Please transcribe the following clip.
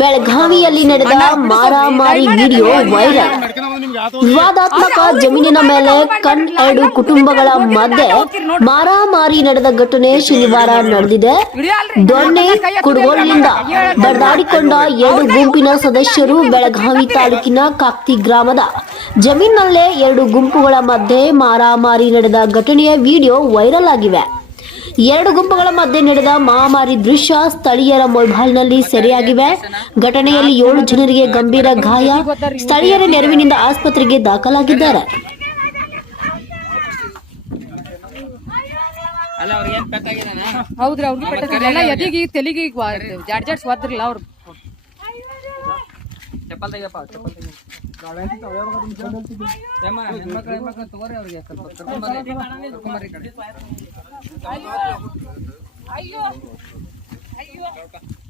ಬೆಳಗಾವಿಯಲ್ಲಿ ನಡೆದ ಮಾರಾಮಾರಿ video viral. ವಿವಾದಾತ್ಮಕ ಜಮೀನಿನ ಮೇಲೆ ಎರಡು ಕುಟುಂಬಗಳ ಮಧ್ಯೆ ಮಾರಾಮಾರಿ ನಡೆದ ಘಟನೆ ಶನಿವಾರ ನಡೆದಿದೆ. ದೊಣ್ಣೆ ಕುಡಗೋಲಿನಿಂದ ಬಡದಾಡಿಕೊಂಡ ಎರಡು ಗುಂಪಿನ ಸದಸ್ಯರು ಬೆಳಗಾವಿ ತಾಲೂಕಿನ ಕಾಕ್ತಿ ಗ್ರಾಮದ ಜಮೀನಿನಲ್ಲೇ ಎರಡು ಗುಂಪುಗಳ ಮಧ್ಯೆ ಮಾರಾಮಾರಿ ನಡೆದ ಘಟನೆಯ ವಿಡಿಯೋ ವೈರಲ್ ಆಗಿವೆ. ಎರಡು ಗುಂಪುಗಳ ಮಧ್ಯೆ ನಡೆದ ಮಾರಾಮಾರಿ ದೃಶ್ಯ ಸ್ಥಳೀಯರ ಮೊಬೈಲ್ನಲ್ಲಿ ಸೆರೆಯಾಗಿವೆ. ಘಟನೆಯಲ್ಲಿ 7 ಜನರಿಗೆ ಗಂಭೀರ ಗಾಯ. ಸ್ಥಳೀಯರ ನೆರವಿನಿಂದ ಆಸ್ಪತ್ರೆಗೆ ದಾಖಲಾಗಿದ್ದಾರೆ. ಹೌದ್ರಿ, ಅವ್ರಿಗೆ ಪೆಟ್ಟಾಗಿಲ್ಲ. ಎದಿಗೆ ತೆಲಿಗೆ ಜಾಡ್ಸ್ ಒದ್ರಲ್ಲ ಅವ್ರು. ಚಪ್ಪಲ್ ತೆಗಿಯಪ್ಪ, ಚಪ್ಪಲ್ ತೆಗಿ. ಹೆಣ್ಮಕ್ಳು ತಗೋರಿ, ಅವ್ರಿಗೆ ಕರ್ಕೊಂಬರ್ರಿ ಕಡೆ. ಅಯ್ಯೋ ಅಯ್ಯೋ